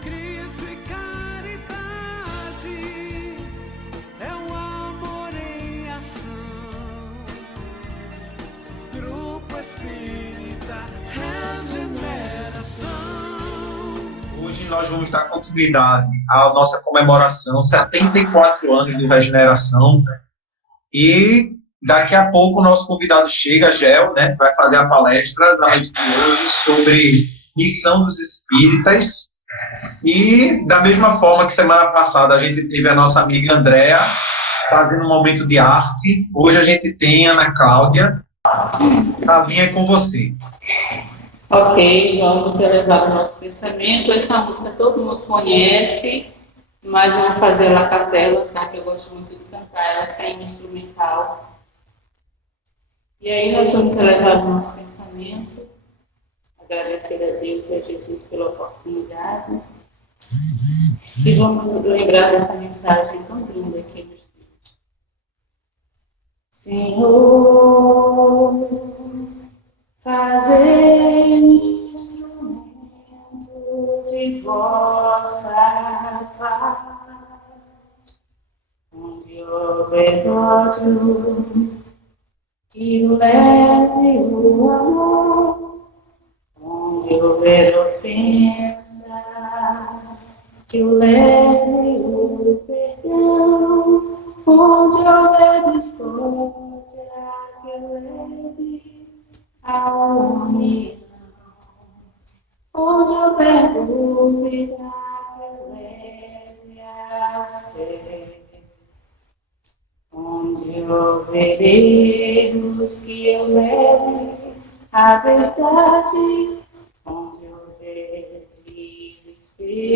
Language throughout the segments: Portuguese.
Cristo e caridade, é o amor em ação. Grupo Espírita Regeneração. Hoje nós vamos dar continuidade à nossa comemoração, 74 anos do Regeneração, e daqui a pouco o nosso convidado chega, Gel, né, vai fazer a palestra da noite de hoje sobre missão dos espíritas. E da mesma forma que semana passada a gente teve a nossa amiga Andréa fazendo um momento de arte, hoje a gente tem a Ana Cláudia. Tavinha, é com você. Ok, vamos elevar o nosso pensamento. Essa música todo mundo conhece, mas eu vou fazer ela a capela, tá? Que eu gosto muito de cantar ela sem instrumental. E aí nós vamos elevar o nosso pensamento, agradecer a Deus e a Jesus pela oportunidade. E vamos lembrar dessa mensagem tão linda que nos diz. Senhor, fazei-me instrumento de vossa paz, onde houver ódio, que leve o amor, onde houver ofensa, que leve o perdão, onde houver discórdia, que leve a união, onde houver dúvida, que leve a fé. Onde houver erros, que eu leve a verdade, onde houver desespero,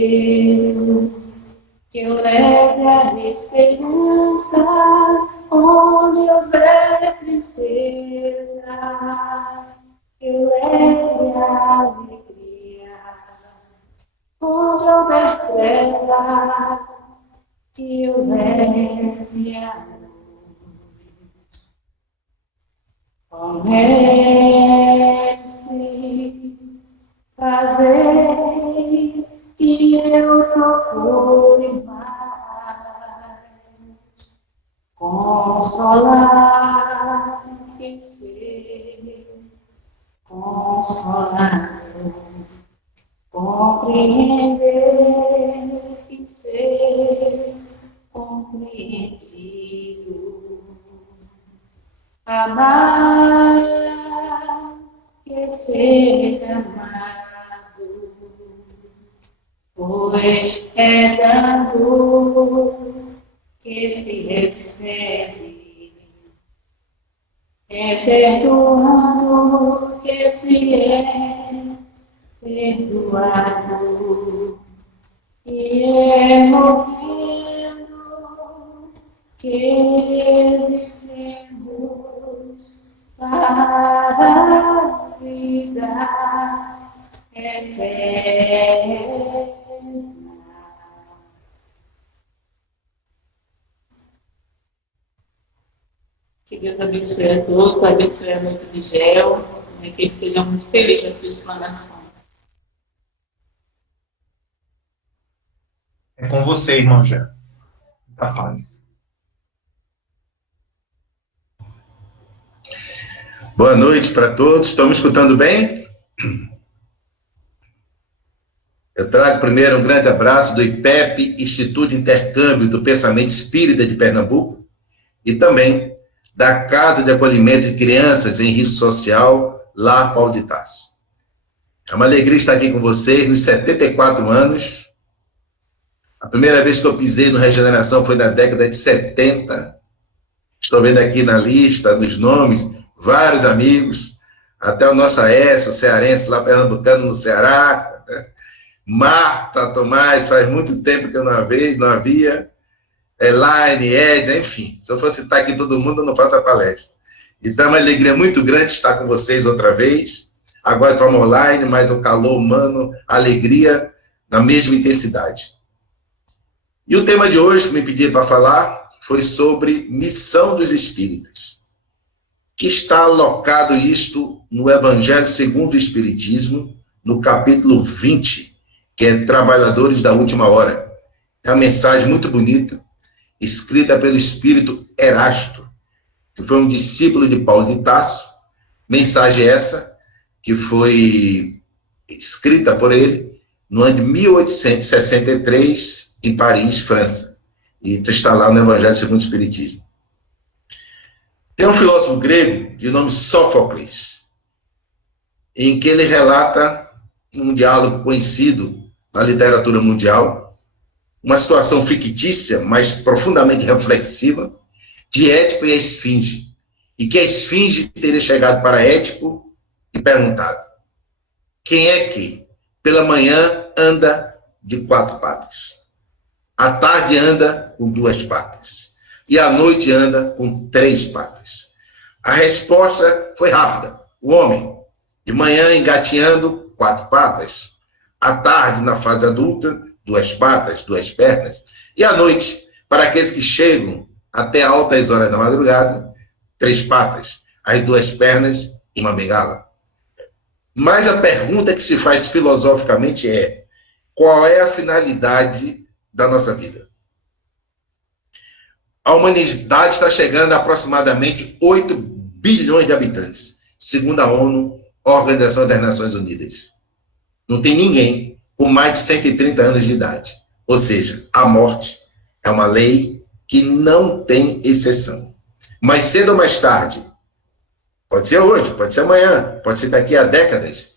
que eu leve a esperança, onde houver tristeza, que eu leve a alegria, onde houver treva, que eu leve a luz. Ó Mestre, fazei que eu procure mais consolar e ser consolado, compreender e ser compreendido, amar e ser amado, pois é dando que se recebe, é perdoando que se é perdoado, e é morrendo que vivemos para a vida eterna. Que Deus abençoe a todos, abençoe a noite de Gel, né, que ele seja muito feliz na sua explanação. É com você, irmão Gel. Da paz. Boa noite para todos. Estão me escutando bem? Eu trago primeiro um grande abraço do IPEP, Instituto de Intercâmbio do Pensamento Espírita de Pernambuco, e também da Casa de Acolhimento de Crianças em Risco Social, Lar Paulo de Tarso. É uma alegria estar aqui com vocês nos 74 anos. A primeira vez que eu pisei no Regeneração foi na década de 70. Estou vendo aqui na lista, nos nomes, vários amigos, até o nosso Aécio, cearense, lá pernambucano, no Ceará. Marta, Tomás, faz muito tempo que eu não havia. Elaine, Edna, enfim. Se eu for citar aqui todo mundo, eu não faço a palestra. Então, é uma alegria muito grande estar com vocês outra vez. Agora de forma online, mas o calor humano, a alegria na mesma intensidade. E o tema de hoje que me pediram para falar foi sobre missão dos espíritas, que está alocado isto no Evangelho segundo o Espiritismo, no capítulo 20, que é Trabalhadores da Última Hora. É uma mensagem muito bonita, escrita pelo espírito Erasto, que foi um discípulo de Paulo de Tarso. Mensagem essa que foi escrita por ele no ano de 1863, em Paris, França. E está lá no Evangelho segundo o Espiritismo. Tem um filósofo grego de nome Sófocles, em que ele relata um diálogo conhecido na literatura mundial, uma situação fictícia, mas profundamente reflexiva, de Édipo e a Esfinge, e que a Esfinge teria chegado para Édipo e perguntado: quem é que pela manhã anda de 4 patas, à tarde anda com 2 patas e à noite anda com 3 patas? A resposta foi rápida: o homem, de manhã engateando 4 patas, à tarde, na fase adulta, 2 patas, 2 pernas, e à noite, para aqueles que chegam até altas horas da madrugada, 3 patas, as 2 pernas e uma bengala. Mas a pergunta que se faz filosoficamente é: qual é a finalidade da nossa vida? A humanidade está chegando a aproximadamente 8 bilhões de habitantes, segundo a ONU, Organização das Nações Unidas. Não tem ninguém com mais de 130 anos de idade. Ou seja, a morte é uma lei que não tem exceção. Mais cedo ou mais tarde, pode ser hoje, pode ser amanhã, pode ser daqui a décadas,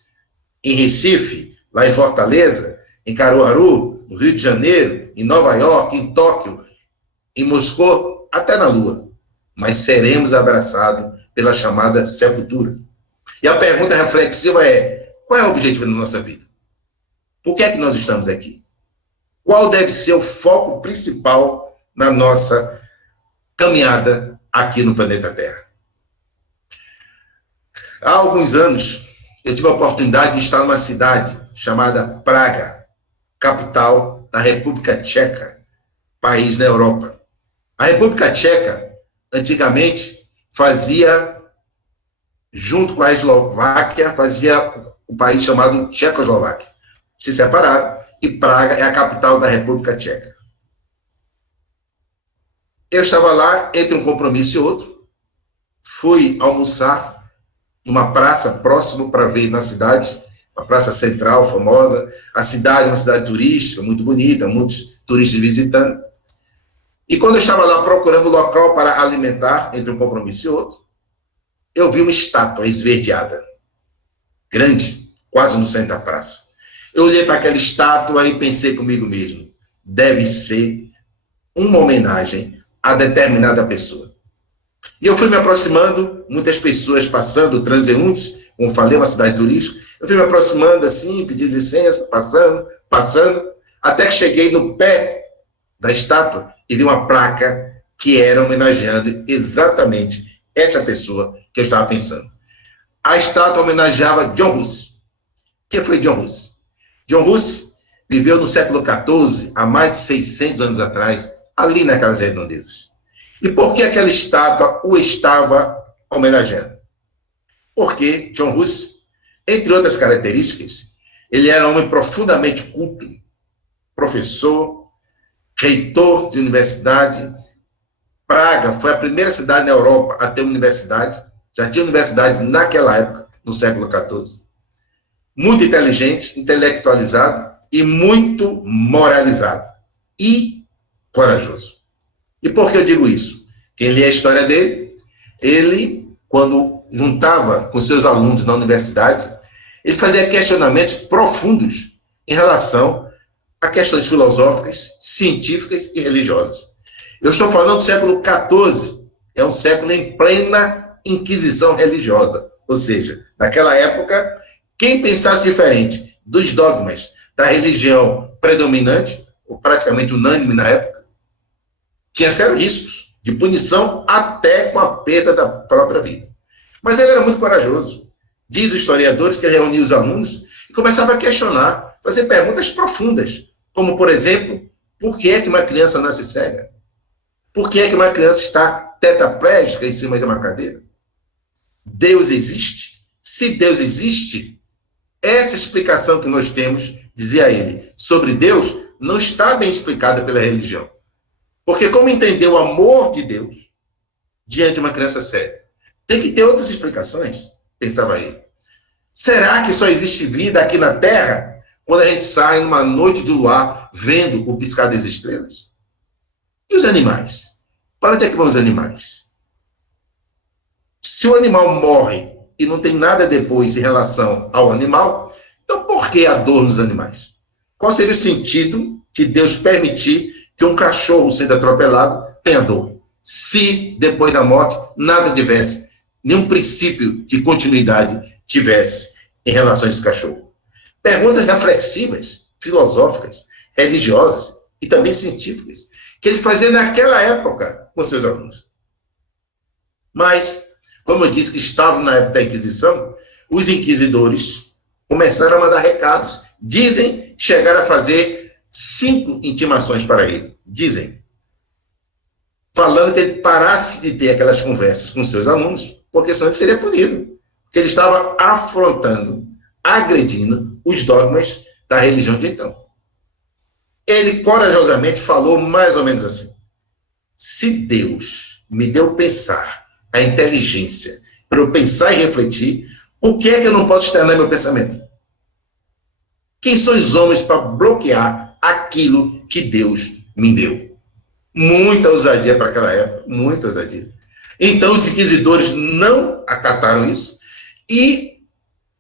em Recife, lá em Fortaleza, em Caruaru, no Rio de Janeiro, em Nova York, em Tóquio, em Moscou, até na Lua. Mas seremos abraçados pela chamada sepultura. E a pergunta reflexiva é: qual é o objetivo da nossa vida? Por que é que nós estamos aqui? Qual deve ser o foco principal na nossa caminhada aqui no planeta Terra? Há alguns anos, eu tive a oportunidade de estar numa cidade chamada Praga, capital da República Tcheca, país na Europa. A República Tcheca, antigamente, fazia, junto com a Eslováquia, fazia o país chamado Tchecoslováquia. Se separaram e Praga é a capital da República Tcheca. Eu estava lá, entre um compromisso e outro, fui almoçar numa praça próximo para ver na cidade, uma praça central, famosa. A cidade é uma cidade turística, muito bonita, muitos turistas visitando. E quando eu estava lá procurando local para alimentar, entre um compromisso e outro, eu vi uma estátua esverdeada, grande, quase no centro da praça. Eu olhei para aquela estátua e pensei comigo mesmo: deve ser uma homenagem a determinada pessoa. E eu fui me aproximando, muitas pessoas passando, transeuntes, como falei, uma cidade turística. Eu fui me aproximando assim, pedindo licença, passando, até que cheguei no pé da estátua e vi uma placa que era homenageando exatamente essa pessoa que eu estava pensando. A estátua homenageava John Hus. Quem foi John Hus? John Hus viveu no século XIV, há mais de 600 anos atrás, ali naquelas redondezas. E por que aquela estátua o estava homenageando? Porque John Hus, entre outras características, ele era um homem profundamente culto, professor, reitor de universidade. Praga foi a primeira cidade na Europa a ter universidade. Já tinha universidade naquela época, no século XIV. Muito inteligente, intelectualizado e muito moralizado. E corajoso. E por que eu digo isso? Quem lê a história dele, ele, quando juntava com seus alunos na universidade, ele fazia questionamentos profundos em relação a questões filosóficas, científicas e religiosas. Eu estou falando do século XIV, é um século em plena inquisição religiosa. Ou seja, naquela época, quem pensasse diferente dos dogmas da religião predominante, ou praticamente unânime na época, tinha sérios riscos de punição até com a perda da própria vida. Mas ele era muito corajoso. Diz os historiadores que ele reunia os alunos e começava a questionar, fazer perguntas profundas, como, por exemplo, por que é que uma criança nasce cega? Por que é que uma criança está tetraplégica em cima de uma cadeira? Deus existe? Se Deus existe, Essa explicação que nós temos, dizia ele, sobre Deus, não está bem explicada pela religião. Porque como entender o amor de Deus diante de uma criança cega? Tem que ter outras explicações, pensava ele. Será que só existe vida aqui na Terra quando a gente sai numa noite de luar vendo o piscar das estrelas? E os animais? Para onde é que vão os animais? Se o animal morre e não tem nada depois em relação ao animal, então por que a dor nos animais? Qual seria o sentido de Deus permitir que um cachorro sendo atropelado tenha dor? Se depois da morte nada tivesse, nenhum princípio de continuidade tivesse em relação a esse cachorro. Perguntas reflexivas, filosóficas, religiosas e também científicas, que ele fazia naquela época com seus alunos. Mas, como eu disse que estavam na época da Inquisição, os inquisidores começaram a mandar recados. Dizem que chegaram a fazer 5 intimações para ele. Dizem. Falando que ele parasse de ter aquelas conversas com seus alunos, porque senão ele seria punido. Porque ele estava afrontando, agredindo os dogmas da religião de então. Ele corajosamente falou mais ou menos assim: se Deus me deu pensar, a inteligência, para eu pensar e refletir, por que é que eu não posso externar meu pensamento? Quem são os homens para bloquear aquilo que Deus me deu? Muita ousadia para aquela época, muita ousadia. Então os inquisidores não acataram isso e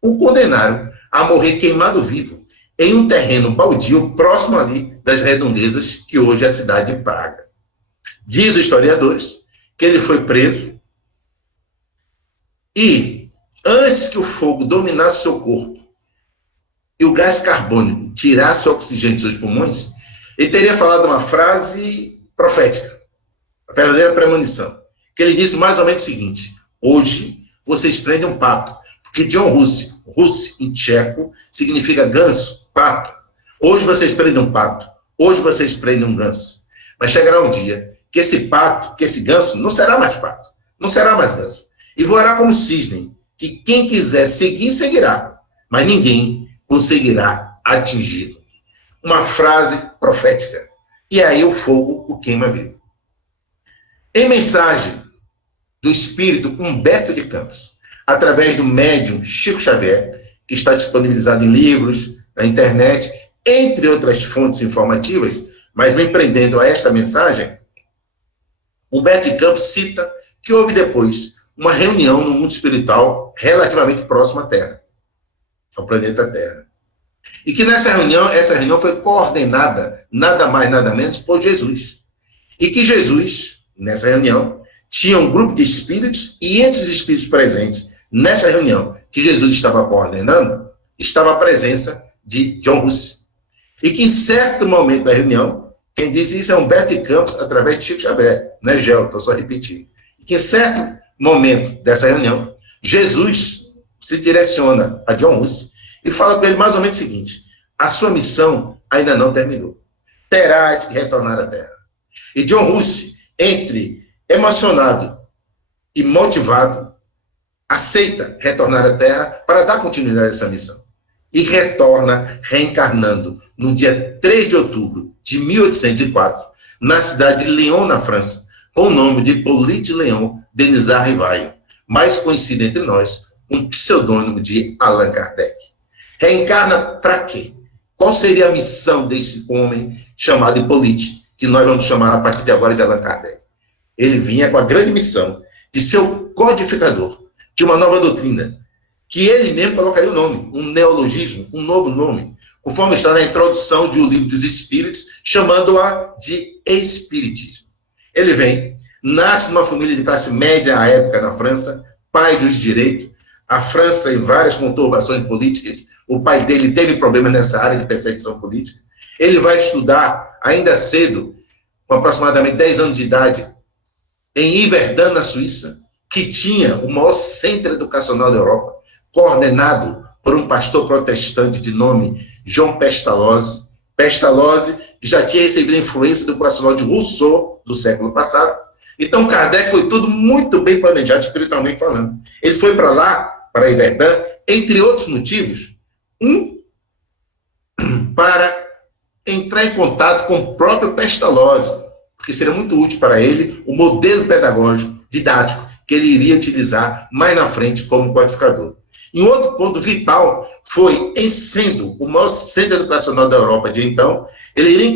o condenaram a morrer queimado vivo em um terreno baldio próximo ali das redondezas que hoje é a cidade de Praga. Diz os historiadores que ele foi preso e, antes que o fogo dominasse seu corpo e o gás carbônico tirasse o oxigênio dos seus pulmões, ele teria falado uma frase profética, a verdadeira premonição, que ele disse mais ou menos o seguinte: hoje vocês prendem um pato, porque John Russe em tcheco significa ganso, pato. Hoje vocês prendem um pato, hoje vocês prendem um ganso. Mas chegará um dia que esse pato, que esse ganso, não será mais pato, não será mais ganso. E voará como cisne, que quem quiser seguir, seguirá, mas ninguém conseguirá atingi-lo. Uma frase profética. E aí o fogo o queima vivo. Em mensagem do espírito Humberto de Campos, através do médium Chico Xavier, que está disponibilizado em livros, na internet, entre outras fontes informativas, mas me prendendo a esta mensagem, Humberto de Campos cita que houve depois uma reunião no mundo espiritual relativamente próximo à Terra, ao planeta Terra. E que essa reunião foi coordenada, nada mais, nada menos, por Jesus. E que Jesus, nessa reunião, tinha um grupo de espíritos, e entre os espíritos presentes nessa reunião que Jesus estava coordenando, estava a presença de John Russe. E que em certo momento da reunião, quem diz isso é Humberto de Campos, através de Chico Xavier, não é Gel, estou só repetindo. E que em certo momento dessa reunião, Jesus se direciona a John Russe e fala para ele mais ou menos o seguinte: a sua missão ainda não terminou. Terás que retornar à Terra. E John Russe, entre emocionado e motivado, aceita retornar à Terra para dar continuidade a essa missão. E retorna reencarnando no dia 3 de outubro de 1804, na cidade de Lyon, na França, com o nome de Hippolyte Léon Denisard Rivail, mais conhecido entre nós, um pseudônimo de Allan Kardec. Reencarna para quê? Qual seria a missão desse homem chamado Hippolyte, que nós vamos chamar a partir de agora de Allan Kardec? Ele vinha com a grande missão de ser o codificador de uma nova doutrina, que ele mesmo colocaria o nome, um neologismo, um novo nome, conforme está na introdução de O Livro dos Espíritos, chamando-a de Espiritismo. Ele vem, nasce numa família de classe média à época na França, pai de direito, a França em várias conturbações políticas, o pai dele teve problemas nessa área de perseguição política. Ele vai estudar, ainda cedo, com aproximadamente 10 anos de idade, em Yverdun, na Suíça, que tinha o maior centro educacional da Europa, coordenado por um pastor protestante de nome João Pestalozzi. Pestalozzi, que já tinha recebido a influência do educacional de Rousseau, do século passado. Então, Kardec foi tudo muito bem planejado, espiritualmente falando. Ele foi para lá, para Yverdun, entre outros motivos, Um, para entrar em contato com o próprio Pestalozzi, porque seria muito útil para ele o modelo pedagógico, didático, que ele iria utilizar mais na frente como codificador. E um outro ponto vital foi, em sendo o maior centro educacional da Europa de então, ele iria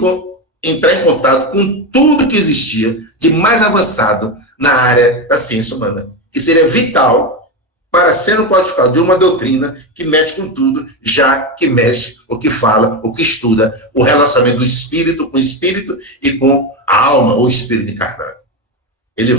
entrar em contato com tudo que existia de mais avançado na área da ciência humana, que seria vital para ser um codificador de uma doutrina que mexe com tudo, já que mexe, o que fala, o que estuda, o relacionamento do espírito com o espírito e com a alma ou espírito encarnado. Ele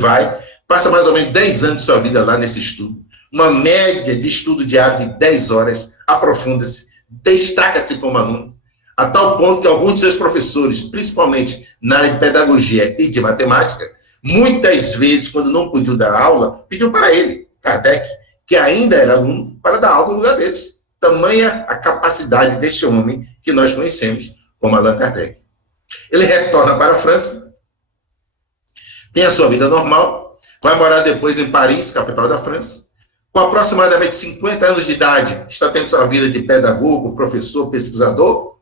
passa mais ou menos 10 anos de sua vida lá nesse estudo, uma média de estudo diário de 10 horas, aprofunda-se, destaca-se como aluno, a tal ponto que alguns de seus professores, principalmente na área de pedagogia e de matemática, muitas vezes, quando não podiam dar aula, pediam para ele, Kardec, que ainda era aluno, para dar aula no lugar deles. Tamanha a capacidade deste homem que nós conhecemos como Allan Kardec. Ele retorna para a França, tem a sua vida normal, vai morar depois em Paris, capital da França. Com aproximadamente 50 anos de idade, está tendo sua vida de pedagogo, professor, pesquisador,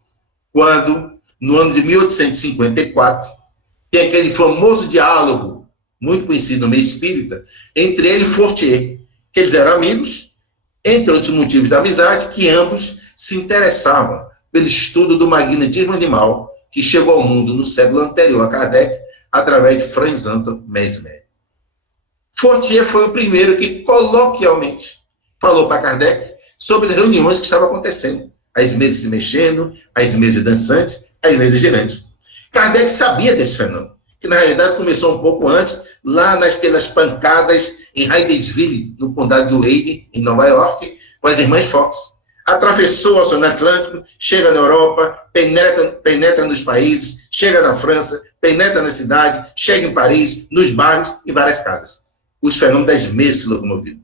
quando, no ano de 1854, tem aquele famoso diálogo, muito conhecido no meio espírita, entre ele e Fortier, que eles eram amigos, entre outros motivos da amizade, que ambos se interessavam pelo estudo do magnetismo animal, que chegou ao mundo no século anterior a Kardec, através de Franz Anton Mesmer. Fortier foi o primeiro que, coloquialmente, falou para Kardec sobre as reuniões que estavam acontecendo. As mesas se mexendo, as mesas dançantes, as mesas girantes. Kardec sabia desse fenômeno, que na realidade começou um pouco antes, lá naquelas pancadas em Hydesville, no condado de Wade, em Nova York, com as irmãs Fox. Atravessou o Oceano Atlântico, chega na Europa, penetra nos países, chega na França, penetra na cidade, chega em Paris, nos bairros e várias casas. Os fenômenos das mesas se locomoviam.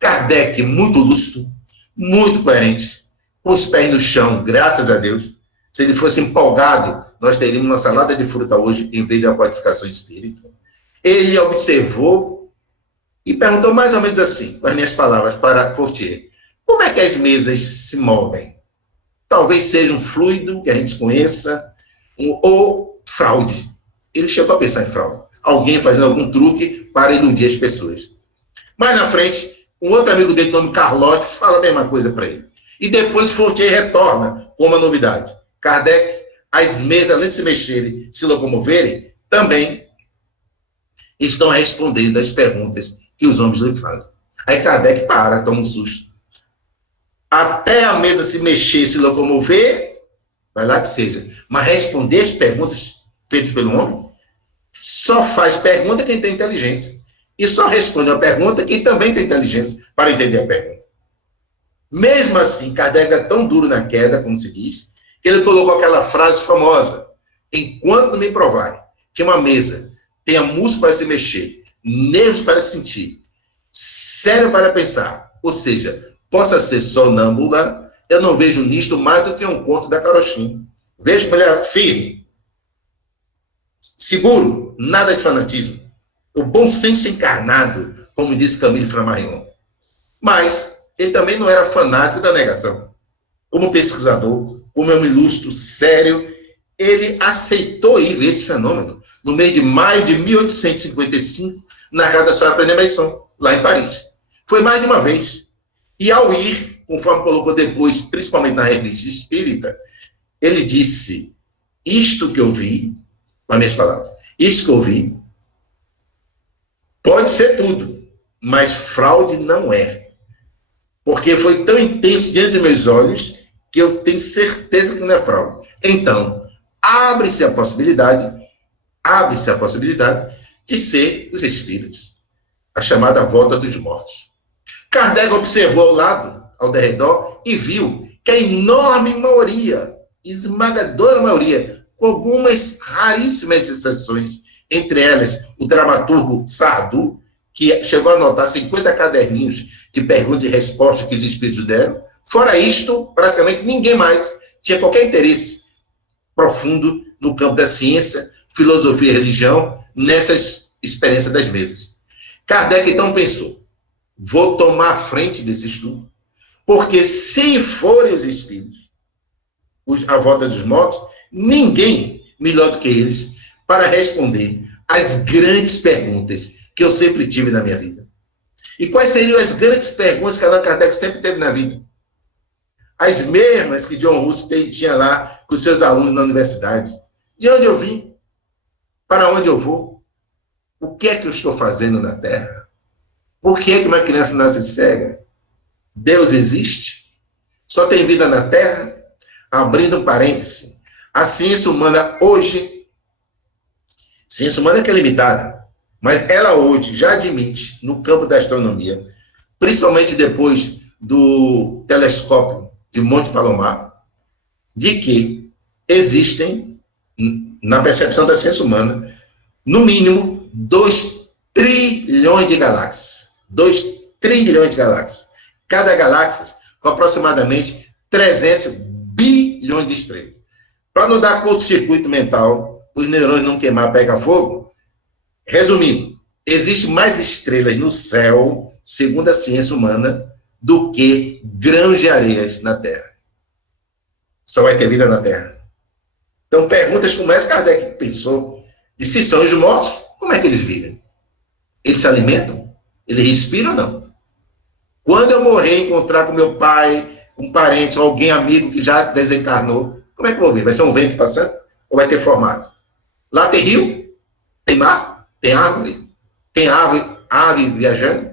Kardec, muito lúcido, muito coerente, com os pés no chão, graças a Deus. Se ele fosse empolgado, nós teríamos uma salada de fruta hoje, em vez de uma codificação espírita. Ele observou e perguntou mais ou menos assim, com as minhas palavras, para Fortier: como é que as mesas se movem? Talvez seja um fluido que a gente conheça, ou fraude. Ele chegou a pensar em fraude. Alguém fazendo algum truque para iludir as pessoas. Mais na frente, um outro amigo dele, nome Carlotti, fala a mesma coisa para ele. E depois Fortier retorna com uma novidade. Kardec, as mesas, além de se mexerem, se locomoverem, também estão respondendo às perguntas que os homens lhe fazem. Aí Kardec toma um susto. Até a mesa se mexer, se locomover, vai lá que seja. Mas responder as perguntas feitas pelo homem, só faz pergunta quem tem inteligência. E só responde a pergunta quem também tem inteligência para entender a pergunta. Mesmo assim, Kardec é tão duro na queda, como se diz, que ele colocou aquela frase famosa: enquanto me provarem que uma mesa tenha músculo para se mexer, nervos para sentir, cérebro para pensar, ou seja, possa ser sonâmbula, eu não vejo nisto mais do que um conto da carochinha. Vejo mulher firme, seguro, nada de fanatismo. O bom senso encarnado, como disse Camille Flammarion. Mas ele também não era fanático da negação. Como pesquisador, como um ilustro sério, ele aceitou ir ver esse fenômeno no mês de maio de 1855, na casa da senhora René Masson, lá em Paris. Foi mais de uma vez. E ao ir, conforme colocou depois, principalmente na revista espírita, ele disse: isto que eu vi, com as minhas palavras, isto que eu vi, pode ser tudo, mas fraude não é. Porque foi tão intenso diante dos meus olhos que eu tenho certeza que não é fraude. Então, abre-se a possibilidade de ser os espíritos, a chamada volta dos mortos. Kardec observou ao lado, ao derredor, e viu que a enorme maioria, esmagadora maioria, com algumas raríssimas exceções, entre elas o dramaturgo Sardou, que chegou a anotar 50 caderninhos de perguntas e respostas que os espíritos deram. Fora isto, praticamente ninguém mais tinha qualquer interesse profundo no campo da ciência, filosofia e religião, nessas experiências das mesas. Kardec, então, pensou: vou tomar a frente desse estudo, Porque se forem os espíritos, a volta dos mortos, ninguém melhor do que eles para responder às grandes perguntas que eu sempre tive na minha vida. E quais seriam as grandes perguntas que Allan Kardec sempre teve na vida? As mesmas que John Russell tinha lá com seus alunos na universidade. De onde eu vim? Para onde eu vou? O que é que eu estou fazendo na Terra? Por que é que uma criança nasce cega? Deus existe? Só tem vida na Terra? Abrindo um parêntese, a ciência humana hoje, ciência humana que é limitada, mas ela hoje já admite, no campo da astronomia, principalmente depois do telescópio de Monte Palomar, de que existem, na percepção da ciência humana, no mínimo 2 trilhões de galáxias. 2 trilhões de galáxias. Cada galáxia com aproximadamente 300 bilhões de estrelas. Para não dar curto-circuito mental, os neurônios não queimar, pega fogo, resumindo, existe mais estrelas no céu, segundo a ciência humana, do que grãos de areias na Terra. Só vai ter vida na Terra. Então, perguntas como essa, Kardec pensou, e se são os mortos, como é que eles vivem? Eles se alimentam? Eles respiram ou não? Quando eu morrer e encontrar com meu pai, um parente, alguém amigo que já desencarnou, como é que eu vou ver? Vai ser um vento passando? Ou vai ter formato? Lá tem rio? Tem mar? Tem árvore? Tem ave viajando,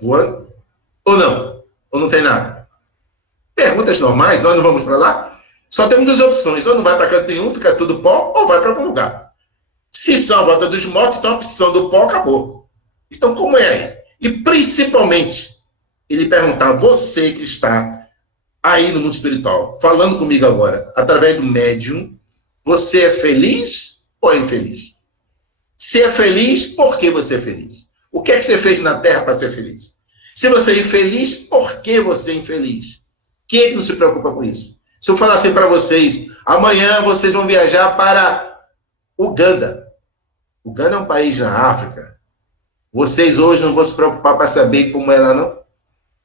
voando? Ou não? Ou não tem nada? Perguntas normais, nós não vamos para lá? Só temos duas opções, ou não vai para canto nenhum, fica tudo pó, ou vai para algum lugar. Se são a volta dos mortos, então a opção do pó acabou. Então, como é aí? E principalmente, ele perguntar, você que está aí no mundo espiritual, falando comigo agora, através do médium, você é feliz ou é infeliz? Se é feliz, por que você é feliz? O que é que você fez na Terra para ser feliz? Se você é infeliz, por que você é infeliz? Quem é que não se preocupa com isso? Se eu falar assim para vocês, amanhã vocês vão viajar para Uganda. Uganda é um país na África. Vocês hoje não vão se preocupar para saber como é lá, não?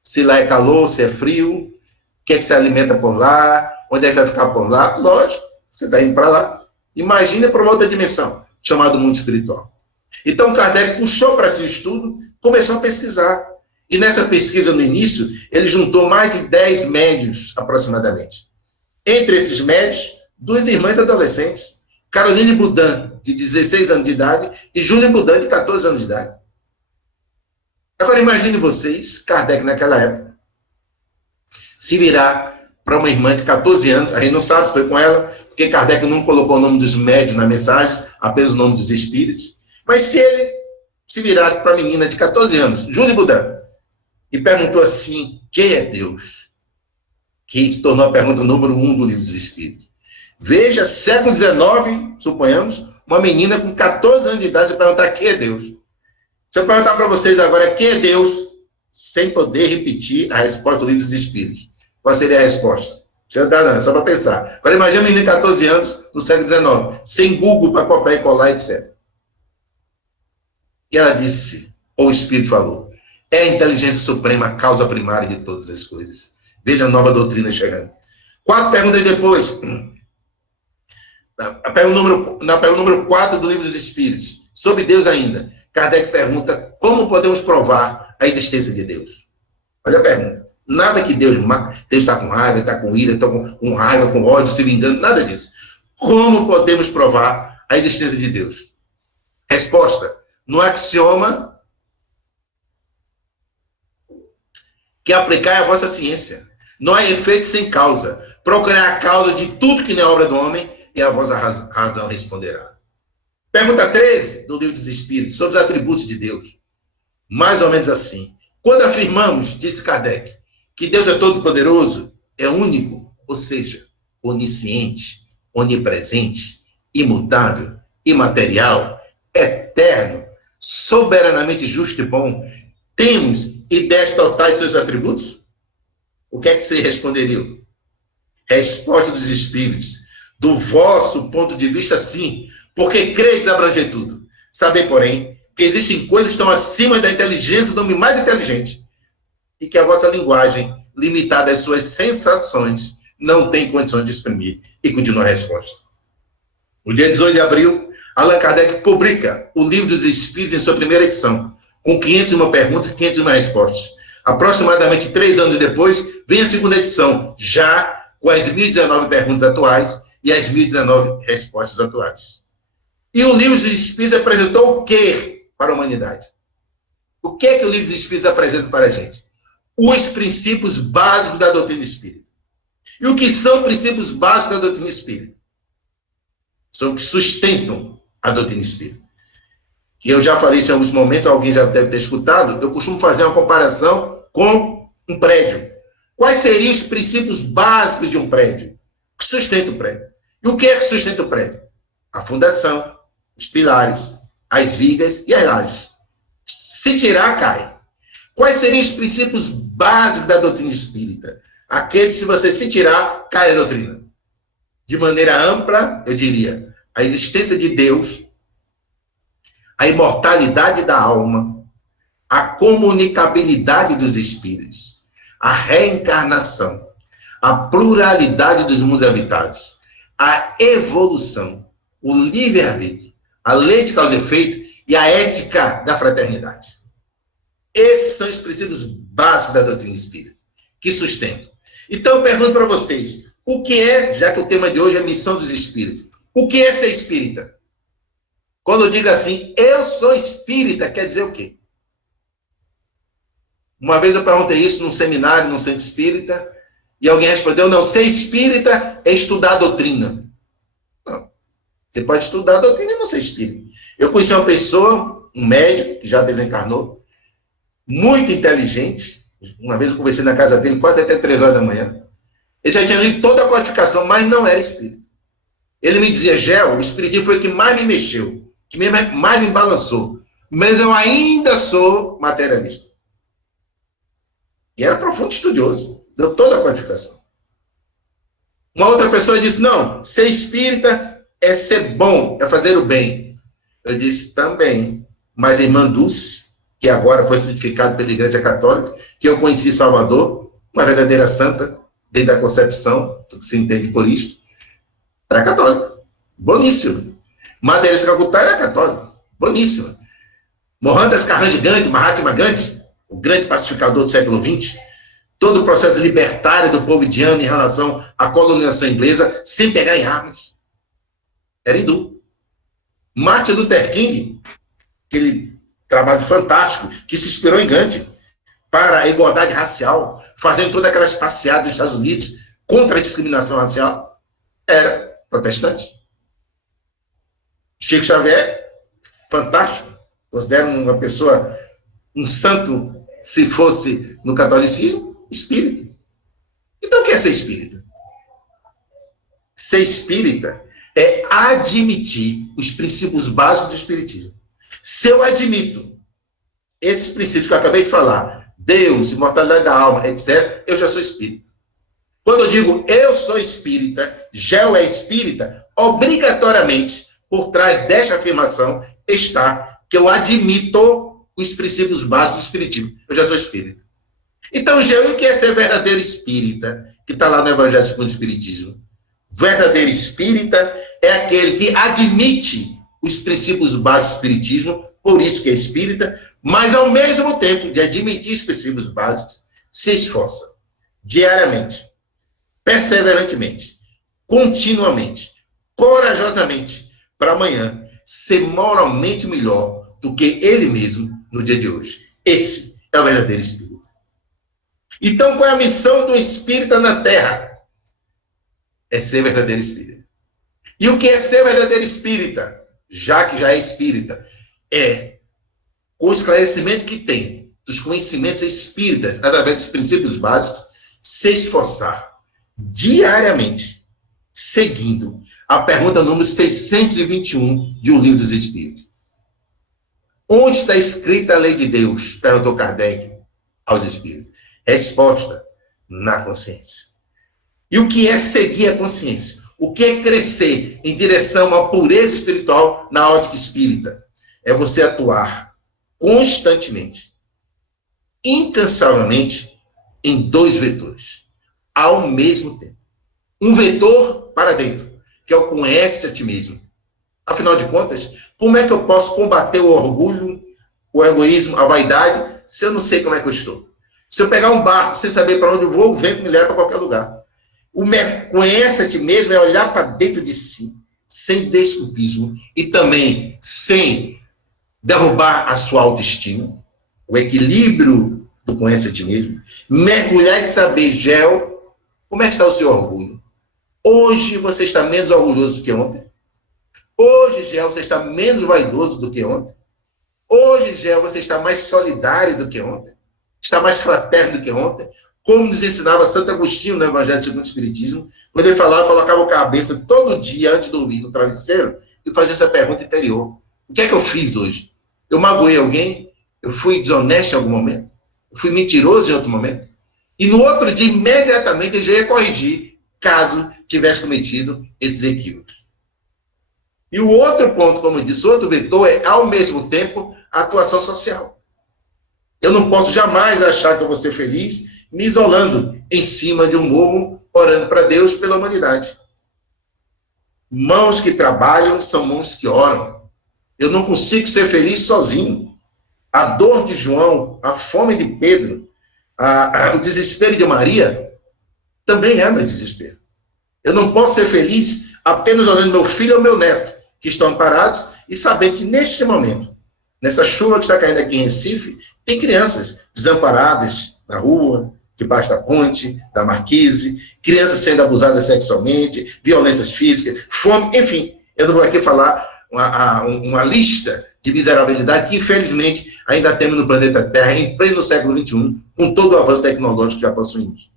Se lá é calor, se é frio, o que é que se alimenta por lá, onde é que vai ficar por lá. Lógico, você está indo para lá. Imagina para uma outra dimensão, chamada mundo espiritual. Então, Kardec puxou para si o estudo, começou a pesquisar. E nessa pesquisa, no início, ele juntou mais de 10 médios, aproximadamente. Entre esses médios, 2 irmãs adolescentes, Caroline Boudin, de 16 anos de idade, e Júlia Boudin, de 14 anos de idade. Agora, imagine vocês, Kardec, naquela época, se virar para uma irmã de 14 anos, a gente não sabe se foi com ela, porque Kardec não colocou o nome dos médios na mensagem, apenas o nome dos espíritos. Mas se ele se virasse para a menina de 14 anos, Júlia Boudin, e perguntou assim, quem é Deus? Que se tornou a pergunta número 1 do Livro dos Espíritos. Veja, século XIX, suponhamos, uma menina com 14 anos de idade se perguntar quem é Deus. Se eu perguntar para vocês agora quem é Deus, sem poder repetir a resposta do Livro dos Espíritos, qual seria a resposta? Não precisa dar não, só para pensar. Agora imagina uma menina de 14 anos no século XIX, sem Google para copiar e colar, etc. E ela disse, ou o Espírito falou, é a inteligência suprema, a causa primária de todas as coisas. Veja a nova doutrina chegando. 4 perguntas depois. Na pergunta número 4 do Livro dos Espíritos, sobre Deus ainda, Kardec pergunta como podemos provar a existência de Deus. Olha a pergunta. Nada que Deus está com raiva, está com ira, está com raiva, com ódio, se vingando, nada disso. Como podemos provar a existência de Deus? Resposta. No axioma que aplicar a vossa ciência. Não há efeito sem causa. Procurar a causa de tudo que não é obra do homem e a vossa razão responderá. Pergunta 13 do Livro dos Espíritos, sobre os atributos de Deus. Mais ou menos assim. Quando afirmamos, disse Kardec, que Deus é todo-poderoso, é único, ou seja, onisciente, onipresente, imutável, imaterial, eterno, soberanamente justo e bom, temos ideias totais de seus atributos? O que é que você responderia? Resposta dos Espíritos. Do vosso ponto de vista, sim, porque credes abranger tudo. Saber, porém, que existem coisas que estão acima da inteligência do homem mais inteligente e que a vossa linguagem limitado às suas sensações, não tem condições de exprimir. E continua a resposta. No dia 18 de abril, Allan Kardec publica o Livro dos Espíritos em sua primeira edição, com 501 perguntas e 501 respostas. Aproximadamente 3 anos depois, vem a segunda edição, já com as 1.019 perguntas atuais e as 1.019 respostas atuais. E o Livro dos Espíritos apresentou o quê para a humanidade? O que é que o Livro dos Espíritos apresenta para a gente? Os princípios básicos da doutrina espírita. E o que são princípios básicos da doutrina espírita? São os que sustentam a doutrina espírita. E eu já falei isso em alguns momentos, alguém já deve ter escutado, eu costumo fazer uma comparação com um prédio. Quais seriam os princípios básicos de um prédio? O que sustenta o prédio? E o que é que sustenta o prédio? A fundação, os pilares, as vigas e as lajes. Se tirar, cai. Quais seriam os princípios básicos da doutrina espírita? Aqueles, se você se tirar, cai a doutrina. De maneira ampla, eu diria, a existência de Deus, a imortalidade da alma, a comunicabilidade dos espíritos, a reencarnação, a pluralidade dos mundos habitados, a evolução, o livre-arbítrio, a lei de causa e efeito e a ética da fraternidade. Esses são os princípios básicos da doutrina espírita, que sustentam. Então, eu pergunto para vocês, o que é, já que o tema de hoje é a missão dos espíritos, o que é ser espírita? Quando eu digo assim, eu sou espírita, quer dizer o quê? Uma vez eu perguntei isso num seminário, num centro espírita, e alguém respondeu, não, ser espírita é estudar a doutrina. Não. Você pode estudar a doutrina e não ser espírita. Eu conheci uma pessoa, um médico, que já desencarnou, muito inteligente. Uma vez eu conversei na casa dele, quase até 3 horas da manhã. Ele já tinha lido toda a codificação, mas não era espírita. Ele me dizia, Gel, o espiritismo foi o que mais me mexeu, que mais me balançou. Mas eu ainda sou materialista. E era profundo estudioso. Deu toda a codificação. Uma outra pessoa disse, não, ser espírita é ser bom, é fazer o bem. Eu disse, também. Mas a irmã Dulce, que agora foi santificada pela Igreja Católica, que eu conheci em Salvador, uma verdadeira santa, desde a concepção, tudo que se entende por isto, era católica. Boníssima. Madre Teresa de Calcutá era católica. Boníssima. Mohandas Karanj Gandhi, Mahatma Gandhi, o grande pacificador do século XX, todo o processo libertário do povo indiano em relação à colonização inglesa, sem pegar em armas. Era hindu. Martin Luther King, aquele trabalho fantástico, que se inspirou em Gandhi, para a igualdade racial, fazendo todas aquelas passeadas dos Estados Unidos contra a discriminação racial, era protestante. Chico Xavier, fantástico, considero uma pessoa, um santo, se fosse no catolicismo, espírita. Então, o que é ser espírita? Ser espírita é admitir os princípios básicos do espiritismo. Se eu admito esses princípios que eu acabei de falar, Deus, imortalidade da alma, etc., eu já sou espírita. Quando eu digo eu sou espírita, Gel é espírita, obrigatoriamente, por trás desta afirmação, está que eu admito os princípios básicos do espiritismo. Eu já sou espírita. Então, Gel, o que é ser verdadeiro espírita? Que está lá no Evangelho segundo o Espiritismo. Verdadeiro espírita é aquele que admite os princípios básicos do espiritismo, por isso que é espírita, mas ao mesmo tempo de admitir os princípios básicos, se esforça diariamente, perseverantemente, continuamente, corajosamente, para amanhã ser moralmente melhor do que ele mesmo no dia de hoje. Esse é o verdadeiro espírita. Então, qual é a missão do espírita na Terra? É ser verdadeiro espírita. E o que é ser verdadeiro espírita? Já que já é espírita, é, com o esclarecimento que tem dos conhecimentos espíritas, através dos princípios básicos, se esforçar diariamente, seguindo a pergunta número 621 de O Livro dos Espíritos. Onde está escrita a lei de Deus? Perguntou Kardec aos espíritos. Resposta: na consciência. E o que é seguir a consciência? O que é crescer em direção à pureza espiritual na ótica espírita? É você atuar constantemente, incansavelmente, em 2 vetores, ao mesmo tempo. Um vetor para dentro, que é o conhece a ti mesmo. Afinal de contas, como é que eu posso combater o orgulho, o egoísmo, a vaidade, se eu não sei como é que eu estou? Se eu pegar um barco sem saber para onde eu vou, o vento me leva para qualquer lugar. O conhece a ti mesmo é olhar para dentro de si, sem desculpismo e também sem derrubar a sua autoestima, o equilíbrio do conhece a ti mesmo, mergulhar e saber, Gel, como é que está o seu orgulho? Hoje você está menos orgulhoso do que ontem? Hoje, Gel, você está menos vaidoso do que ontem? Hoje, Gel, você está mais solidário do que ontem? Está mais fraterno do que ontem? Como nos ensinava Santo Agostinho no Evangelho segundo o Espiritismo, quando ele falava, colocava a cabeça todo dia antes de dormir no travesseiro e fazia essa pergunta interior. O que é que eu fiz hoje? Eu magoei alguém? Eu fui desonesto em algum momento? Eu fui mentiroso em outro momento? E no outro dia, imediatamente, ele já ia corrigir, caso tivesse cometido esses equívocos. E o outro ponto, como eu disse, outro vetor é, ao mesmo tempo, a atuação social. Eu não posso jamais achar que eu vou ser feliz me isolando em cima de um morro, orando para Deus pela humanidade. Mãos que trabalham são mãos que oram. Eu não consigo ser feliz sozinho. A dor de João, a fome de Pedro, o desespero de Maria, também é meu desespero. Eu não posso ser feliz apenas olhando meu filho ou meu neto, que estão amparados, e saber que neste momento, nessa chuva que está caindo aqui em Recife, tem crianças desamparadas na rua, debaixo da ponte, da marquise, crianças sendo abusadas sexualmente, violências físicas, fome, enfim. Eu não vou aqui falar uma lista de miserabilidade que, infelizmente, ainda temos no planeta Terra, em pleno século XXI, com todo o avanço tecnológico que já possuímos.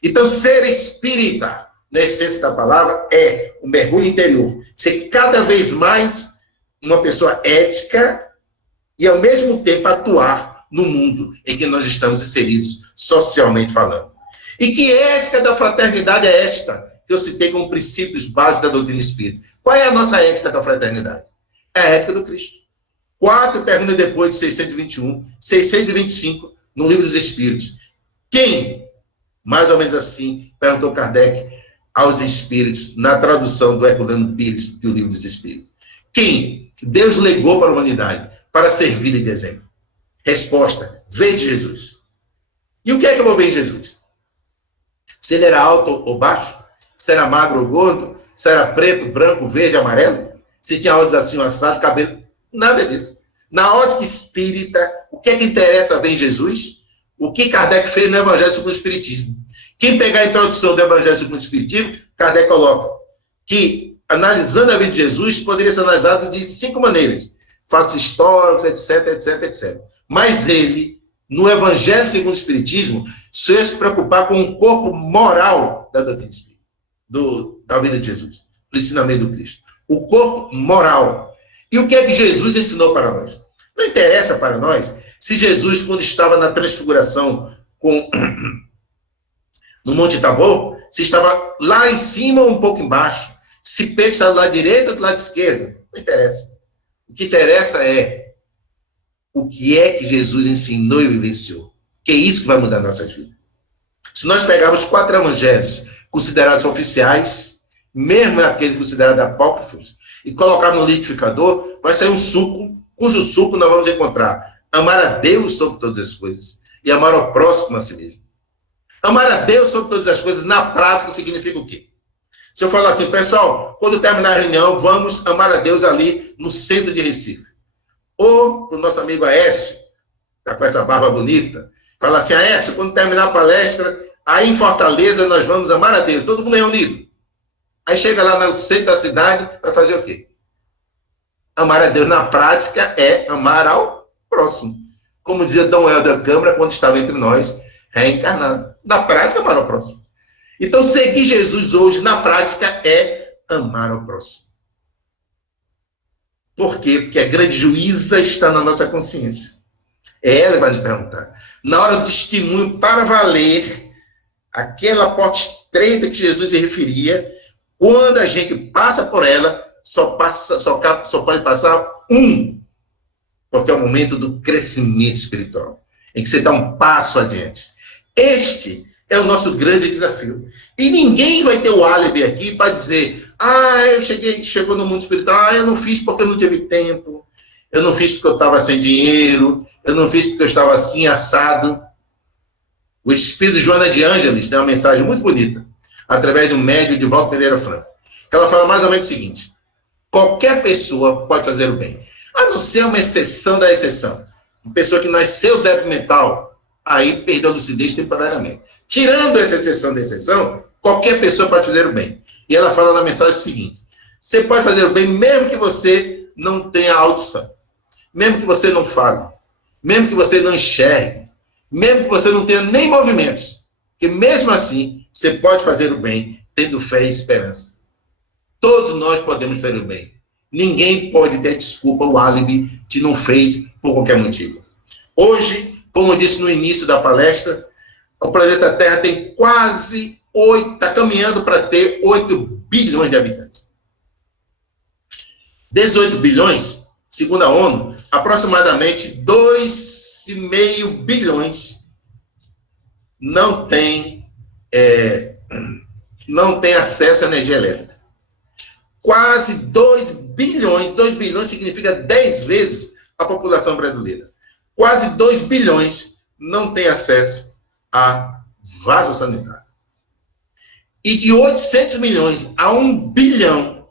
Então, ser espírita, na essência da palavra, é o mergulho interior. Ser cada vez mais uma pessoa ética e, ao mesmo tempo, atuar no mundo em que nós estamos inseridos, socialmente falando. E que ética da fraternidade é esta, que eu citei como princípios básicos da doutrina espírita? Qual é a nossa ética da fraternidade? É a ética do Cristo. 4 perguntas depois de 621, 625, no Livro dos Espíritos. Quem, mais ou menos assim, perguntou Kardec aos Espíritos, na tradução do Herculano Pires, do Livro dos Espíritos. Quem Deus legou para a humanidade para servir de exemplo? Resposta: veio de Jesus. E o que é que eu vou ver em Jesus? Se ele era alto ou baixo? Se era magro ou gordo? Se era preto, branco, verde, amarelo? Se tinha olhos assim, assado, cabelo? Nada disso. Na ótica espírita, o que é que interessa ver em Jesus? O que Kardec fez no Evangelho segundo o Espiritismo. Quem pegar a introdução do Evangelho segundo o Espiritismo, Kardec coloca que, analisando a vida de Jesus, poderia ser analisado de 5 maneiras. Fatos históricos, etc, etc, etc. Mas ele, no Evangelho segundo o Espiritismo, só ia se preocupar com o corpo moral da doutrina espírita, da vida de Jesus, do ensinamento do Cristo. O corpo moral. E o que é que Jesus ensinou para nós? Não interessa para nós se Jesus, quando estava na transfiguração no Monte Tabor, se estava lá em cima ou um pouco embaixo, se Pedro estava do lado direito ou do lado esquerdo. Não interessa. O que interessa é o que é que Jesus ensinou e vivenciou. Que é isso que vai mudar a nossa vida. Se nós pegarmos 4 evangelhos considerados oficiais, mesmo aqueles considerados apócrifos, e colocar no liquidificador, vai sair um suco, cujo suco nós vamos encontrar amar a Deus sobre todas as coisas e amar ao próximo a si mesmo. Amar a Deus sobre todas as coisas, na prática, significa o quê? Se eu falar assim, pessoal, quando terminar a reunião, vamos amar a Deus ali no centro de Recife. Ou para o nosso amigo Aécio, tá com essa barba bonita, fala assim, Aécio, quando terminar a palestra, aí em Fortaleza nós vamos amar a Deus, todo mundo reunido. Aí chega lá no centro da cidade, vai fazer o quê? Amar a Deus na prática é amar ao próximo. Como dizia Dom Helder Câmara quando estava entre nós, reencarnado. Na prática, amar ao próximo. Então, seguir Jesus hoje, na prática, é amar ao próximo. Por quê? Porque a grande juíza está na nossa consciência. Ela vai nos perguntar. Na hora do testemunho, para valer, aquela porta estreita que Jesus se referia, quando a gente passa por ela, só pode passar um, porque é o momento do crescimento espiritual, em que você dá um passo adiante. Este é o nosso grande desafio. E ninguém vai ter o álibi aqui para dizer, chegou no mundo espiritual, eu não fiz porque eu não tive tempo, eu não fiz porque eu estava sem dinheiro, eu não fiz porque eu estava assim, assado. O Espírito Joana de Ângeles tem uma mensagem muito bonita, através do médium de Walter Pereira Franco. Ela fala mais ou menos o seguinte: qualquer pessoa pode fazer o bem, a não ser uma exceção da exceção. Uma pessoa que nasceu débil mental, aí perdeu a lucidez temporariamente. Tirando essa exceção da exceção, qualquer pessoa pode fazer o bem. E ela fala na mensagem o seguinte: você pode fazer o bem mesmo que você não tenha audição, mesmo que você não fale, mesmo que você não enxergue, mesmo que você não tenha nem movimentos, porque mesmo assim, você pode fazer o bem, tendo fé e esperança. Todos nós podemos fazer o bem. Ninguém pode ter desculpa ou álibi de não fez por qualquer motivo. Hoje, como eu disse no início da palestra, o planeta Terra tem quase 8, está caminhando para ter 8 bilhões de habitantes. 18 bilhões, segundo a ONU, aproximadamente 2,5 bilhões não tem acesso à energia elétrica. Quase 2 bilhões significa 10 vezes a população brasileira. Quase 2 bilhões não tem acesso a vaso sanitário. E de 800 milhões a 1 bilhão,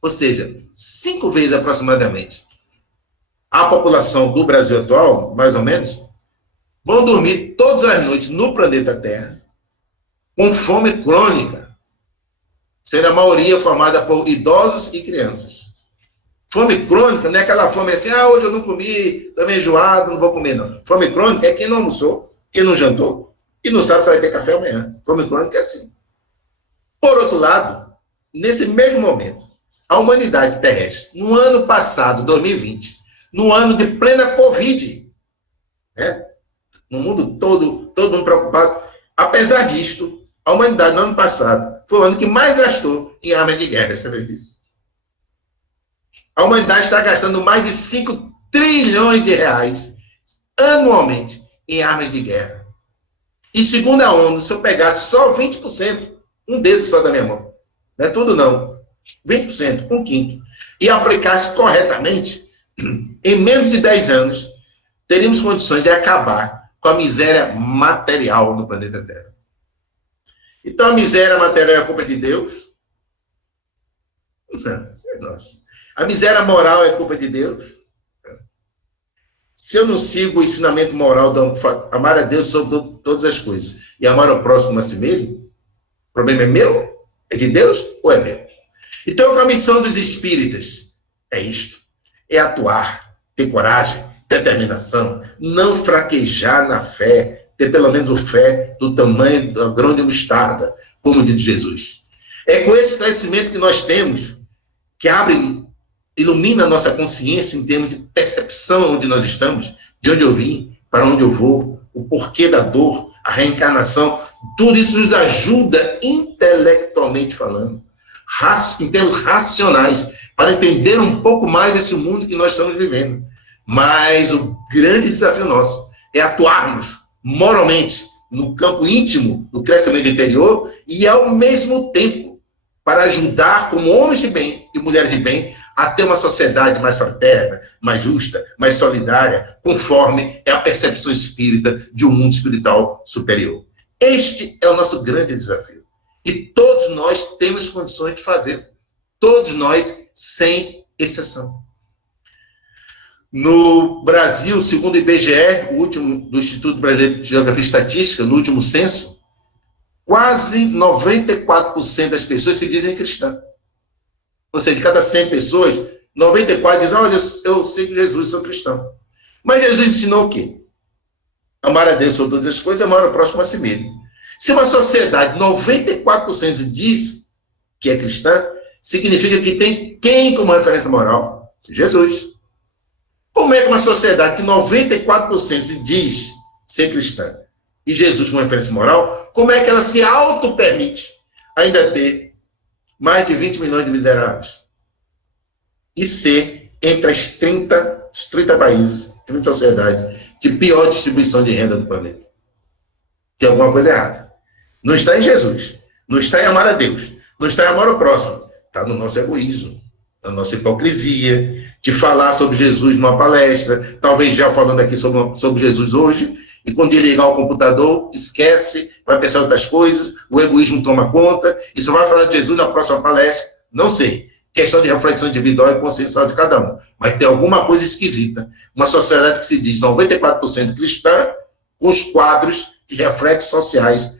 ou seja, 5 vezes aproximadamente, a população do Brasil atual, mais ou menos, vão dormir todas as noites no planeta Terra com fome crônica, sendo a maioria formada por idosos e crianças. Fome crônica não é aquela fome assim, hoje eu não comi, estou meio enjoado, não vou comer, não. Fome crônica é quem não almoçou, quem não jantou, e não sabe se vai ter café amanhã. Fome crônica é assim. Por outro lado, nesse mesmo momento, a humanidade terrestre, no ano passado, 2020, no ano de plena Covid, no mundo todo mundo preocupado, apesar disto, a humanidade no ano passado foi o ano que mais gastou em armas de guerra, você sabe disso? A humanidade está gastando mais de 5 trilhões de reais anualmente em armas de guerra. E segundo a ONU, se eu pegasse só 20%, um dedo só da minha mão, não é tudo não, 20%, um quinto, e aplicasse corretamente, em menos de 10 anos, teríamos condições de acabar com a miséria material no planeta Terra. Então, a miséria material é culpa de Deus? Não, é nossa. A miséria moral é culpa de Deus? Se eu não sigo o ensinamento moral de amar a Deus sobre todas as coisas e amar o próximo a si mesmo, o problema é meu? É de Deus ou é meu? Então, a missão dos espíritas é isto: é atuar, ter coragem, determinação, não fraquejar na fé, ter pelo menos a fé do tamanho da grão de mostarda, como diz Jesus. É com esse esclarecimento que nós temos, que abre, ilumina a nossa consciência em termos de percepção onde nós estamos, de onde eu vim, para onde eu vou, o porquê da dor, a reencarnação. Tudo isso nos ajuda intelectualmente falando, em termos racionais, para entender um pouco mais esse mundo que nós estamos vivendo. Mas o grande desafio nosso é atuarmos moralmente no campo íntimo do crescimento interior e, ao mesmo tempo, para ajudar como homens de bem e mulheres de bem a ter uma sociedade mais fraterna, mais justa, mais solidária, conforme é a percepção espírita de um mundo espiritual superior. Este é o nosso grande desafio. E todos nós temos condições de fazer. Todos nós, sem exceção. No Brasil, segundo o IBGE, o último do Instituto Brasileiro de Geografia e Estatística, no último censo, quase 94% das pessoas se dizem cristãs. Ou seja, de cada 100 pessoas, 94 dizem, olha, eu sigo Jesus, sou cristão. Mas Jesus ensinou o quê? Amar a Deus sobre todas as coisas e amar o próximo a si mesmo. Se uma sociedade, 94% diz que é cristã, significa que tem quem como referência moral? Jesus. Como é que uma sociedade que 94% diz ser cristã e Jesus como referência moral, como é que ela se auto-permite ainda ter mais de 20 milhões de miseráveis e ser entre os 30 países, 30 sociedades de pior distribuição de renda do planeta? tem alguma coisa errada. Não está em Jesus, não está em amar a Deus, não está em amar o próximo, está no nosso egoísmo, na nossa hipocrisia, de falar sobre Jesus numa palestra, talvez já falando aqui sobre Jesus hoje, e quando ele ligar o computador, esquece, vai pensar em outras coisas, o egoísmo toma conta, e só vai falar de Jesus na próxima palestra, não sei. Questão de reflexão individual e consciencial de cada um. Mas tem alguma coisa esquisita. Uma sociedade que se diz 94% cristã, com os quadros de reflexos sociais,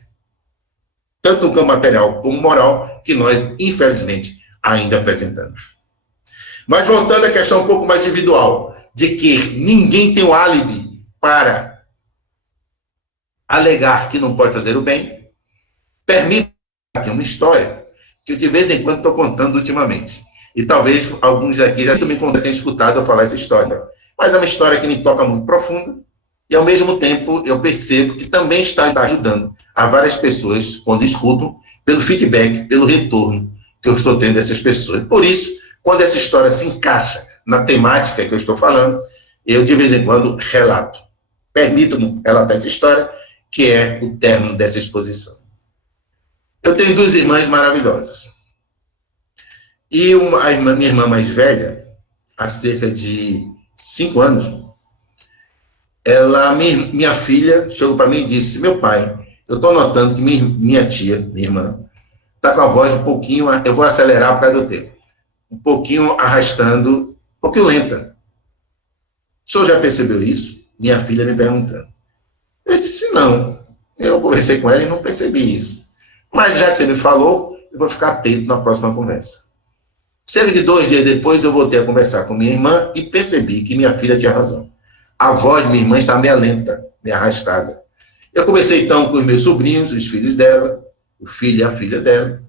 tanto no campo material como moral, que nós, infelizmente, ainda apresentamos. Mas voltando à questão um pouco mais individual, de que ninguém tem o álibi para alegar que não pode fazer o bem, permita aqui uma história que eu de vez em quando estou contando ultimamente. E talvez alguns aqui já tenham escutado eu falar essa história. Mas é uma história que me toca muito profunda e, ao mesmo tempo, eu percebo que também está ajudando a várias pessoas, quando escutam, pelo feedback, pelo retorno que eu estou tendo dessas pessoas. Por isso, quando essa história se encaixa na temática que eu estou falando, eu, de vez em quando, relato. Permito-me relatar essa história, que é o término dessa exposição. Eu tenho duas irmãs maravilhosas. E minha irmã mais velha, há cerca de 5 anos, minha filha chegou para mim e disse: meu pai, eu estou notando que minha tia, minha irmã, está com a voz um pouquinho, eu vou acelerar por causa do tempo, um pouquinho arrastando, um pouquinho lenta. O senhor já percebeu isso? Minha filha me perguntando. Eu disse: não, eu conversei com ela e não percebi isso. Mas já que você me falou, eu vou ficar atento na próxima conversa. Cerca de 2 dias depois, eu voltei a conversar com minha irmã e percebi que minha filha tinha razão. A voz de minha irmã estava meio lenta, meio arrastada. Eu conversei então com os meus sobrinhos, os filhos dela, o filho e a filha dela,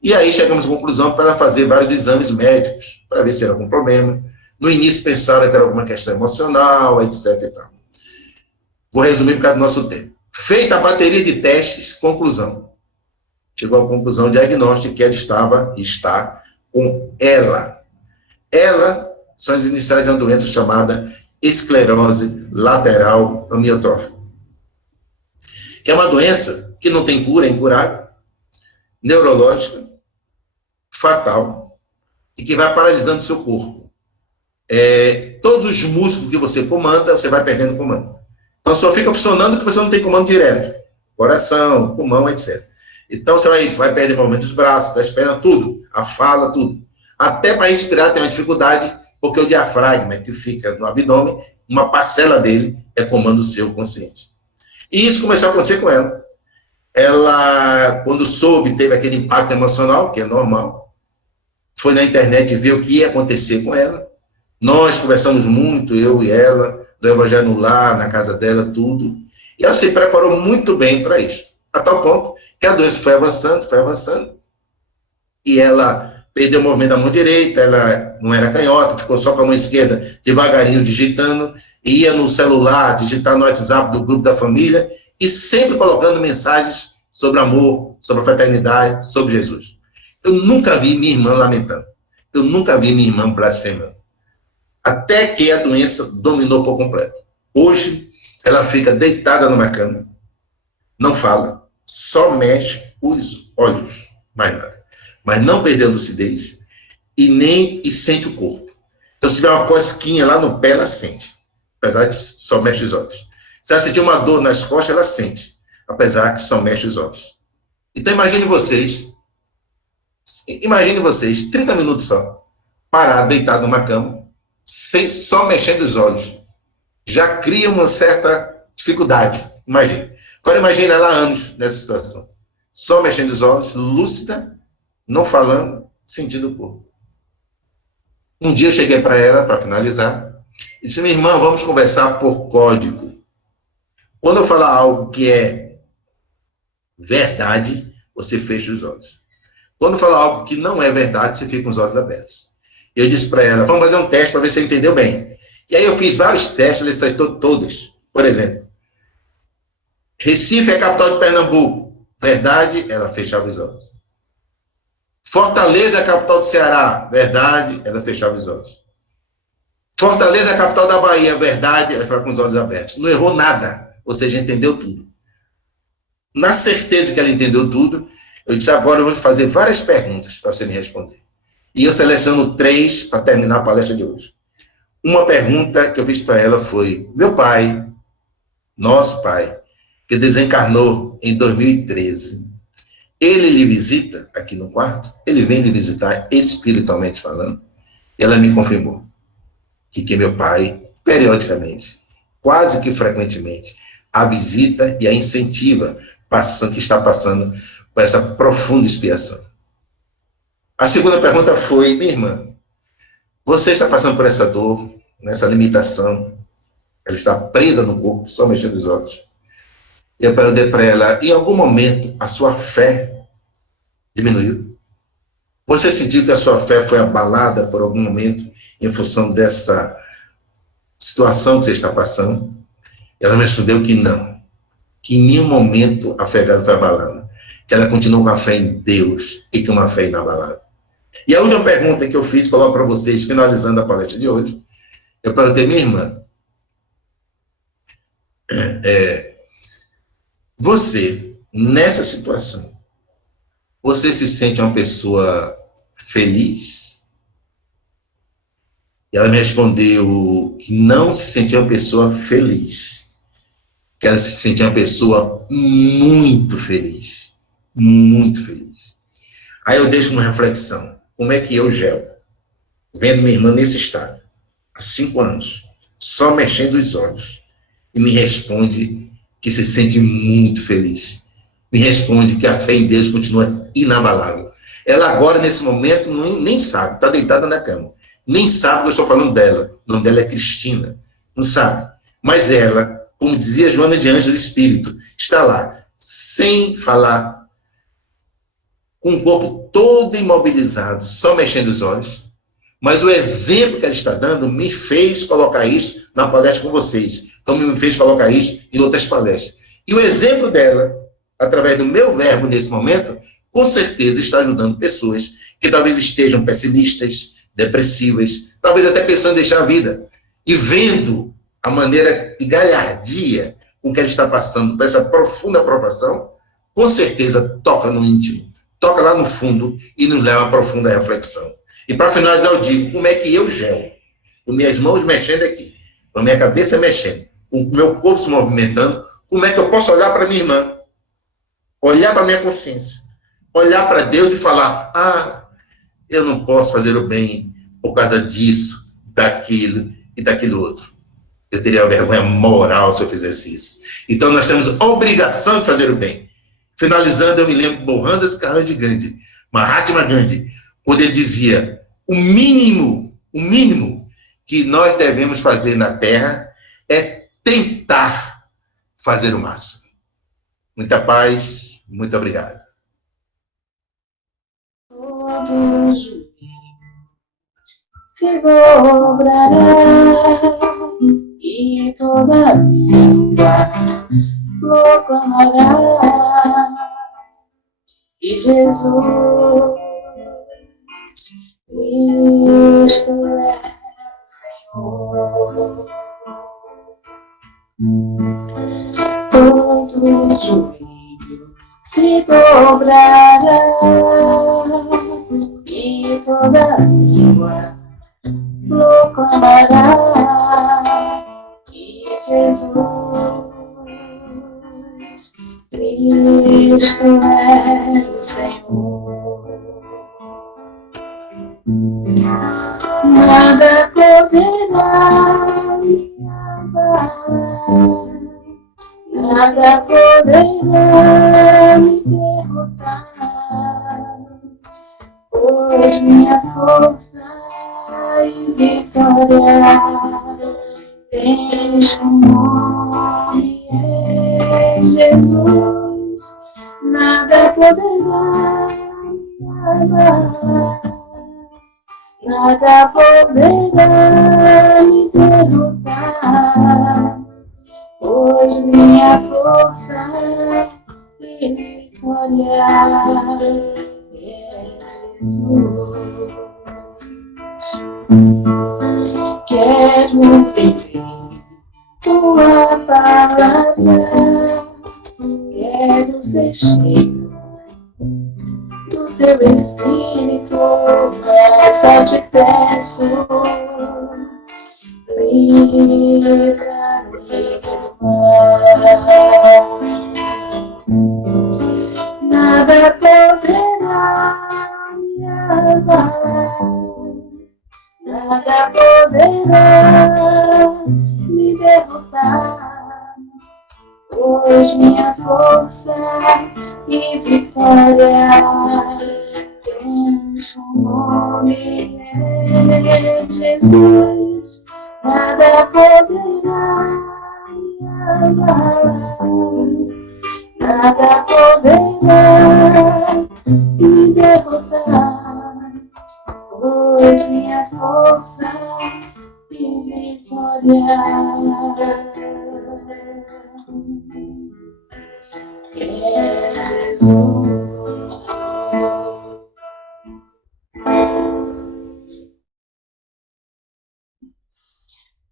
e aí chegamos à conclusão para ela fazer vários exames médicos, para ver se era algum problema. No início pensaram que era alguma questão emocional, etc. e tal. Vou resumir por causa do nosso tempo. Feita a bateria de testes, conclusão. Chegou à conclusão diagnóstica que ela está com ela. Ela são as iniciais de uma doença chamada esclerose lateral amiotrófica, que é uma doença que não tem cura, é incurável, neurológica, fatal, e que vai paralisando o seu corpo. Todos os músculos que você comanda, você vai perdendo comando. Então, só fica funcionando porque você não tem comando direto. Coração, pulmão, etc. Então, você vai perder o movimento dos braços, das pernas, tudo. A fala, tudo. Até para respirar tem uma dificuldade, porque o diafragma que fica no abdômen, uma parcela dele é comando seu consciente. E isso começou a acontecer com ela. Ela, quando soube, teve aquele impacto emocional, que é normal. Foi na internet ver o que ia acontecer com ela. Nós conversamos muito, eu e ela, do Evangelho no Lar, na casa dela, tudo. E ela se preparou muito bem para isso. A tal ponto que a doença foi avançando, e ela perdeu o movimento da mão direita, ela não era canhota, ficou só com a mão esquerda, devagarinho digitando, ia no celular, digitar no WhatsApp do grupo da família, e sempre colocando mensagens sobre amor, sobre a fraternidade, sobre Jesus. Eu nunca vi minha irmã lamentando. Eu nunca vi minha irmã blasfemando. Até que a doença dominou por completo. Hoje, ela fica deitada numa cama, não fala, só mexe os olhos, mais nada. Mas não perdeu a lucidez e sente o corpo. Então, se tiver uma cosquinha lá no pé, ela sente, apesar de só mexe os olhos. Se ela sentir uma dor nas costas, ela sente, apesar que só mexe os olhos. Então, imagine vocês, 30 minutos só, parado, deitado numa cama, só mexendo os olhos. Já cria uma certa dificuldade, imagine. Agora imagine ela há anos nessa situação. Só mexendo os olhos, lúcida, não falando, sentindo o corpo. Um dia eu cheguei para ela, para finalizar, e disse: minha irmã, vamos conversar por código. Quando eu falar algo que é verdade, você fecha os olhos. Quando eu falar algo que não é verdade, você fica com os olhos abertos. Eu disse para ela: vamos fazer um teste para ver se você entendeu bem. E aí eu fiz vários testes, ela acertou todas. Por exemplo, Recife é a capital de Pernambuco. Verdade, ela fechava os olhos. Fortaleza é a capital do Ceará. Verdade, ela fechava os olhos. Fortaleza é a capital da Bahia. Verdade, ela ficava com os olhos abertos. Não errou nada. Ou seja, entendeu tudo. na certeza que ela entendeu tudo, eu disse, agora eu vou te fazer várias perguntas para você me responder. E eu seleciono 3 para terminar a palestra de hoje. Uma pergunta que eu fiz para ela foi, meu pai, nosso pai, que desencarnou em 2013, ele lhe visita aqui no quarto? Ele vem lhe visitar espiritualmente falando? E ela me confirmou que meu pai, periodicamente, quase que frequentemente, a visita e a incentiva, que está passando por essa profunda expiação. A segunda pergunta foi, minha irmã, você está passando por essa dor, nessa limitação, ela está presa no corpo, só mexendo os olhos. E eu perguntei para ela, em algum momento a sua fé diminuiu? Você sentiu que a sua fé foi abalada por algum momento em função dessa situação que você está passando? Ela me respondeu que não, que em nenhum momento a fé dela foi abalada, que ela continuou com a fé em Deus e com uma fé inabalável. E a última pergunta que eu fiz, coloco para vocês, finalizando a palestra de hoje, eu perguntei, minha irmã, você, nessa situação, você se sente uma pessoa feliz? E ela me respondeu que não se sentia uma pessoa feliz, que ela se sentia uma pessoa muito feliz, muito feliz. Aí eu deixo uma reflexão, como é que eu, Gel, vendo minha irmã nesse estado, há 5 anos, só mexendo os olhos, e me responde que se sente muito feliz, me responde que a fé em Deus continua inabalável. Ela agora, nesse momento, nem sabe, está deitada na cama, nem sabe que eu estou falando dela, o nome dela é Cristina, não sabe, mas ela, como dizia Joana de Ângeles Espírito, está lá, sem falar, com o corpo todo imobilizado, só mexendo os olhos, mas o exemplo que ela está dando me fez colocar isso na palestra com vocês, como me fez colocar isso em outras palestras. E o exemplo dela, através do meu verbo nesse momento, com certeza está ajudando pessoas que talvez estejam pessimistas, depressivas, talvez até pensando em deixar a vida, e vendo a maneira de galhardia com que ela está passando por essa profunda provação, com certeza toca no íntimo, toca lá no fundo e nos leva a uma profunda reflexão. E para finalizar, eu digo, como é que eu gelo? Com minhas mãos mexendo aqui, com a minha cabeça mexendo, com o meu corpo se movimentando, como é que eu posso olhar para minha irmã, olhar para minha consciência, olhar para Deus e falar, eu não posso fazer o bem por causa disso, daquilo e daquilo outro. Eu teria vergonha moral se eu fizesse isso. Então nós temos obrigação de fazer o bem. Finalizando, eu me lembro de Mohandas Karamchand Gandhi, Mahatma Gandhi, quando ele dizia, o mínimo que nós devemos fazer na Terra é tentar fazer o máximo. Muita paz, muito obrigado. Todos se dobrará e toda língua proclamará que Jesus Cristo é o Senhor. Todo joelho se dobrará e toda língua proclamará que Jesus Cristo é o Senhor. Nada poderá me abalar, nada poderá me derrotar, pois minha força e vitória tens como nome é Jesus. Nada poderá me abalar, nada poderá me derrotar, pois minha força e vitória é Jesus. Quero viver tua palavra, quero ser cheio do teu Espírito, eu só te peço, livra-me do mal. Nada poderá me abalar, nada poderá me derrotar, pois minha força e vitória tens um nome, é Jesus. Nada poderá me abalar, nada poderá me derrotar, pois minha força e vitória é Jesus.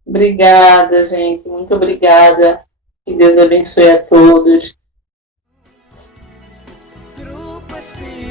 Obrigada, gente. Muito obrigada. Que Deus abençoe a todos. Grupo Espírita.